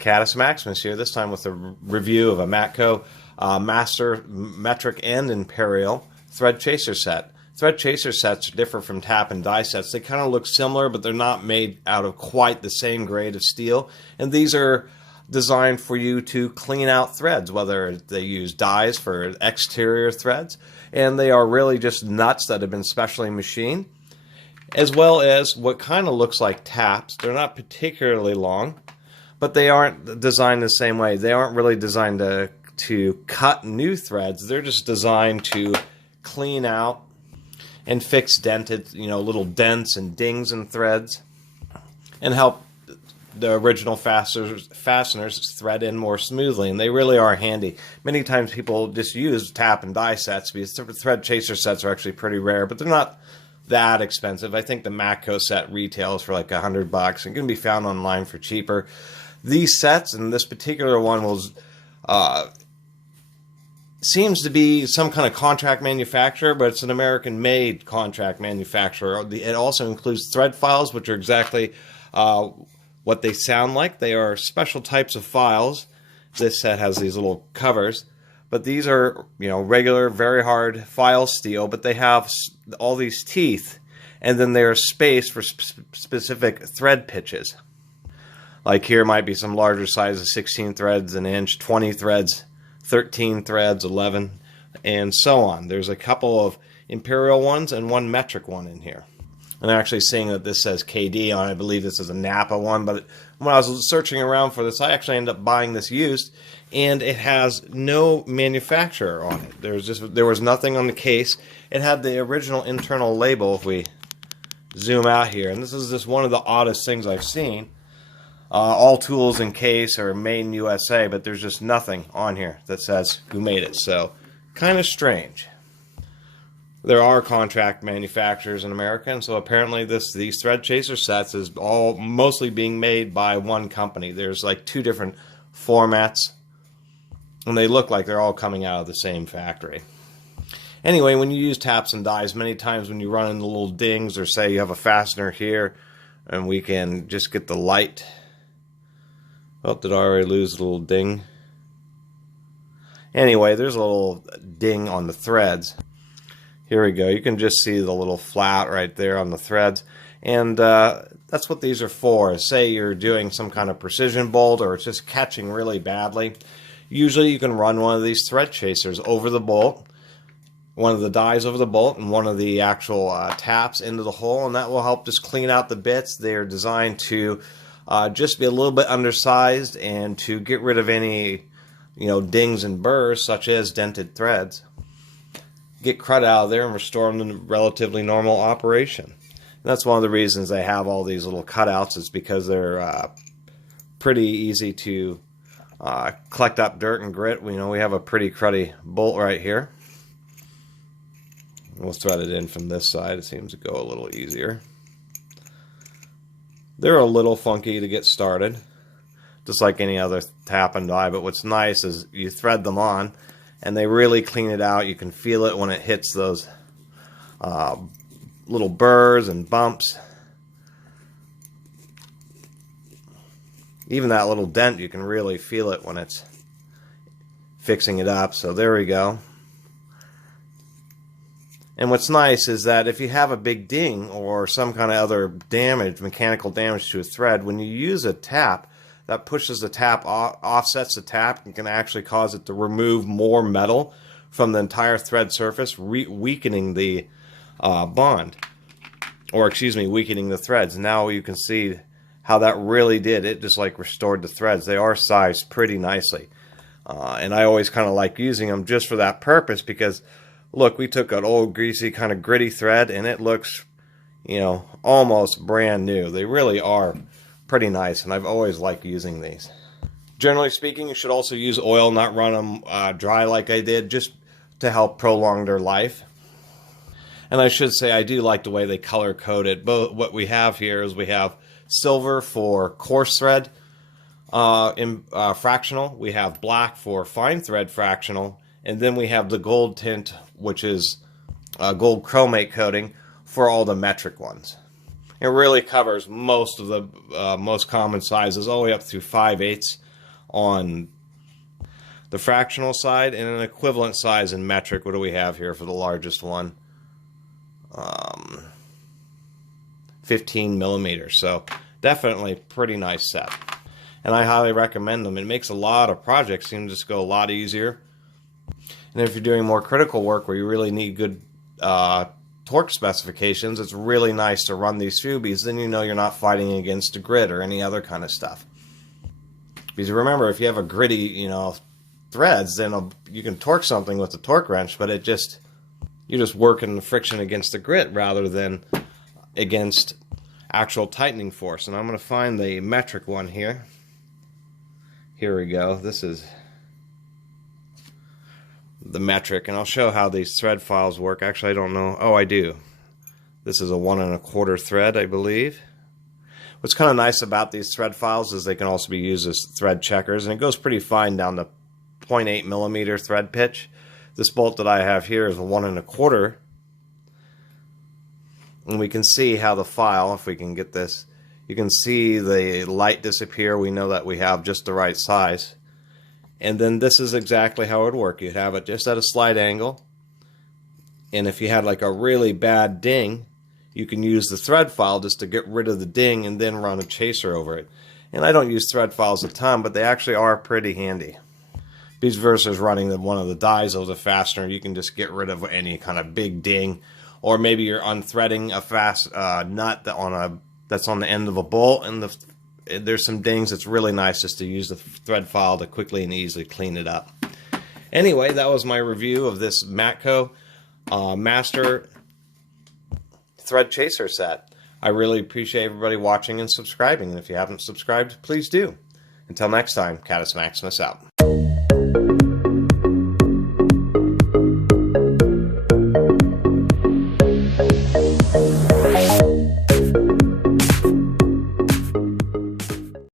Kastar Maximus here, this time with a review of a Matco Master Metric and Imperial thread chaser set. Thread chaser sets differ from tap and die sets. They kind of look similar, but they're not made out of quite the same grade of steel. And these are designed for you to clean out threads, whether they use dies for exterior threads, and they are really just nuts that have been specially machined, as well as what kind of looks like taps. They're not particularly long, but they aren't designed the same way. They aren't really designed to cut new threads. They're just designed to clean out and fix dented, little dents and dings in threads, and help the original fasteners thread in more smoothly. And they really are handy. Many times people just use tap and die sets because thread chaser sets are actually pretty rare, but they're not that expensive. I think the Matco set retails for like $100 and can be found online for cheaper. These sets, and this particular one was seems to be some kind of contract manufacturer, but it's an American-made contract manufacturer. It also includes thread files, which are exactly what they sound like. They are special types of files. This set has these little covers, but these are, regular, very hard file steel, but they have all these teeth, and then there's space for specific thread pitches. Like here might be some larger sizes, 16 threads an inch, 20 threads, 13 threads, 11, and so on. There's a couple of Imperial ones and one metric one in here. I'm actually seeing that this says KD on it. I believe this is a Napa one, but when I was searching around for this, I actually ended up buying this used, and it has no manufacturer on it. There was nothing on the case. It had the original internal label, if we zoom out here, and this is just one of the oddest things I've seen. All tools and case are made in USA, but there's just nothing on here that says who made it, so kind of strange. There are contract manufacturers in America, and so apparently these thread chaser sets is all mostly being made by one company. There's like two different formats, and they look like they're all coming out of the same factory. Anyway, when you use taps and dies, many times when you run into little dings, or say you have a fastener here, and we can just get the light. Oh, did I already lose the little ding? Anyway, there's a little ding on the threads. Here we go. You can just see the little flat right there on the threads. And that's what these are for. Say you're doing some kind of precision bolt, or it's just catching really badly. Usually you can run one of these thread chasers over the bolt, one of the dies over the bolt, and one of the actual taps into the hole, and that will help just clean out the bits. They're designed to just be a little bit undersized and to get rid of any dings and burrs, such as dented threads. Get crud out of there and restore them to relatively normal operation. And that's one of the reasons they have all these little cutouts, is because they're pretty easy to collect up dirt and grit. We have a pretty cruddy bolt right here. We'll thread it in from this side. It seems to go a little easier. They're a little funky to get started, just like any other tap and die, but what's nice is you thread them on, and they really clean it out. You can feel it when it hits those little burrs and bumps. Even that little dent, you can really feel it when it's fixing it up. So there we go. And what's nice is that if you have a big ding or some kind of other damage, mechanical damage to a thread, when you use a tap, that pushes the tap, offsets the tap, and can actually cause it to remove more metal from the entire thread surface, weakening the bond. Or, excuse me, weakening the threads. Now you can see how that really did. It just like restored the threads. They are sized pretty nicely. And I always kind of like using them just for that purpose, because look, we took an old greasy kind of gritty thread and it looks, almost brand new. They really are pretty nice, and I've always liked using these. Generally speaking, you should also use oil, not run them dry like I did, just to help prolong their life. And I should say, I do like the way they color code it. But what we have here is we have silver for coarse thread fractional. We have black for fine thread fractional. And then we have the gold tint, which is gold chromate coating for all the metric ones. It really covers most of the most common sizes, all the way up through 5/8 on the fractional side, and an equivalent size in metric. What do we have here for the largest one? 15 millimeters. So definitely pretty nice set. And I highly recommend them. It makes a lot of projects seem to just go a lot easier. And if you're doing more critical work where you really need good torque specifications, it's really nice to run these fubies. Then you know you're not fighting against a grit or any other kind of stuff. Because remember, if you have a gritty, you know, threads, then you can torque something with the torque wrench, but you're just working the friction against the grit rather than against actual tightening force. And I'm going to find the metric one here. Here we go. This is the metric, and I'll show how these thread files work. Actually, I don't know. Oh, I do. This is a 1 1/4 thread, I believe. What's kind of nice about these thread files is they can also be used as thread checkers, and it goes pretty fine down to 0.8 millimeter thread pitch. This bolt that I have here is a 1 1/4, and we can see how the file, if we can get this, you can see the light disappear. We know that we have just the right size. And then this is exactly how it would work. You'd have it just at a slight angle, and if you had like a really bad ding, you can use the thread file just to get rid of the ding and then run a chaser over it. And I don't use thread files a ton, but they actually are pretty handy. These versus running one of the dies as a fastener, you can just get rid of any kind of big ding, or maybe you're unthreading a fast nut that's on the end of a bolt, and there's some dings. It's really nice just to use the thread file to quickly and easily clean it up. Anyway, that was my review of this Matco Master thread chaser set. I really appreciate everybody watching and subscribing, and if you haven't subscribed, please do. Until next time, Catus Maximus out.